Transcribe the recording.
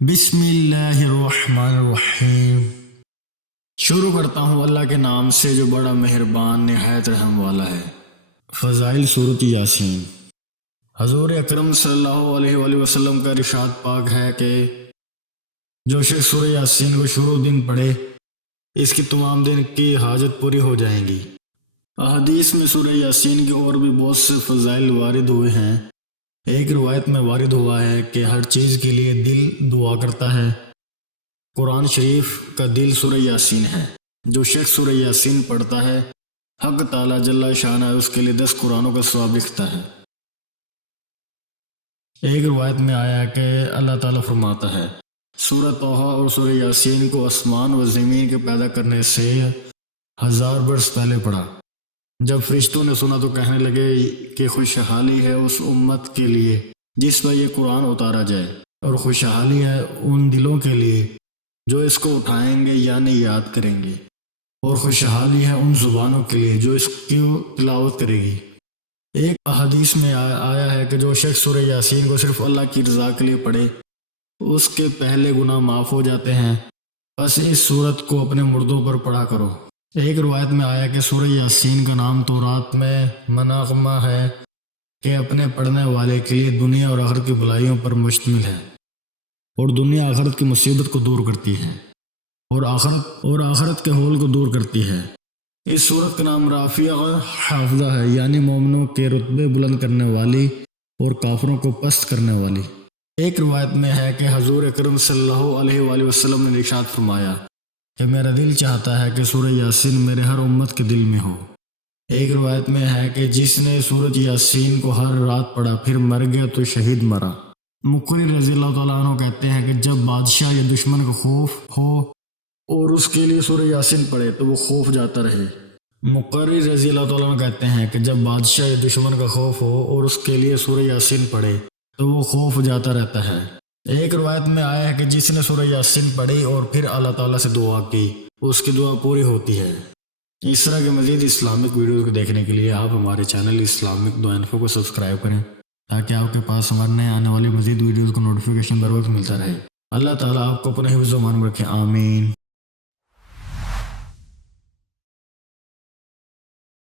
بسم اللہ الرحمن الرحیم۔ شروع کرتا ہوں اللہ کے نام سے جو بڑا مہربان نہایت رحم والا ہے۔ فضائل سورۃ یاسین۔ حضور اکرم صلی اللہ علیہ وآلہ وسلم کا ارشاد پاک ہے کہ جو شخص سورہ یاسین کو شروع دن پڑھے اس کی تمام دن کی حاجت پوری ہو جائیں گی۔ احادیث میں سورہ یاسین کے اور بھی بہت سے فضائل وارد ہوئے ہیں۔ ایک روایت میں وارد ہوا ہے کہ ہر چیز کے لیے دل دعا کرتا ہے۔ قرآن شریف کا دل سورہ یاسین ہے۔ جو شخص سورہ یاسین پڑھتا ہے حق تعالیٰ جل شانہ اس کے لیے 10 قرآنوں کا ثواب لکھتا ہے۔ ایک روایت میں آیا کہ اللہ تعالیٰ فرماتا ہے سورہ طٰہٰ اور سورہ یاسین کو آسمان و زمین کے پیدا کرنے سے 1000 برس پہلے پڑھا۔ جب فرشتوں نے سنا تو کہنے لگے کہ خوشحالی ہے اس امت کے لیے جس پر یہ قرآن اتارا جائے، اور خوشحالی ہے ان دلوں کے لیے جو اس کو اٹھائیں گے یعنی یاد کریں گے، اور خوشحالی ہے ان زبانوں کے لیے جو اس کی تلاوت کرے گی۔ ایک احادیث میں آیا ہے کہ جو شخص سورہ یاسین کو صرف اللہ کی رضا کے لیے پڑھے اس کے پہلے گناہ معاف ہو جاتے ہیں، بس اس سورت کو اپنے مردوں پر پڑھا کرو۔ ایک روایت میں آیا کہ سورہ یاسین کا نام تورات میں منغمہ ہے کہ اپنے پڑھنے والے کے لیے دنیا اور آخرت کی بھلائیوں پر مشتمل ہے، اور دنیا آخرت کی مصیبت کو دور کرتی ہے، اور آخرت کے ہول کو دور کرتی ہے۔ اس سورت کا نام رافعہ حافظہ ہے، یعنی مومنوں کے رتبے بلند کرنے والی اور کافروں کو پست کرنے والی۔ ایک روایت میں ہے کہ حضور اکرم صلی اللہ علیہ وآلہ وسلم نے ارشاد فرمایا کہ میرا دل چاہتا ہے کہ سورہ یاسین میرے ہر امت کے دل میں ہو۔ ایک روایت میں ہے کہ جس نے سورۃ یاسین کو ہر رات پڑھا پھر مر گیا تو شہید مرا۔ مقرر رضی اللہ تعالیٰ عنہ کہتے ہیں کہ جب بادشاہ یا دشمن کا خوف ہو اور اس کے لیے سورہ یاسین پڑھے تو وہ خوف جاتا رہے۔ مقرر رضی اللہ تعالیٰ عنہ کہتے ہیں کہ جب بادشاہ یا دشمن کا خوف ہو اور اس کے لیے سورہ یاسین پڑھے تو وہ خوف جاتا رہتا ہے۔ ایک روایت میں آیا ہے کہ جس نے سورہ یاسین پڑھی اور پھر اللہ تعالیٰ سے دعا کی اس کی دعا پوری ہوتی ہے۔ اس طرح کے مزید اسلامک ویڈیوز کو دیکھنے کے لیے آپ ہمارے چینل اسلامک دعا انفو کو سبسکرائب کریں تاکہ آپ کے پاس ہمارے نئے آنے والی مزید ویڈیوز کو نوٹیفیکیشن بر وقت ملتا رہے۔ اللہ تعالیٰ آپ کو اپنے حفظ و امان میں رکھے، آمین۔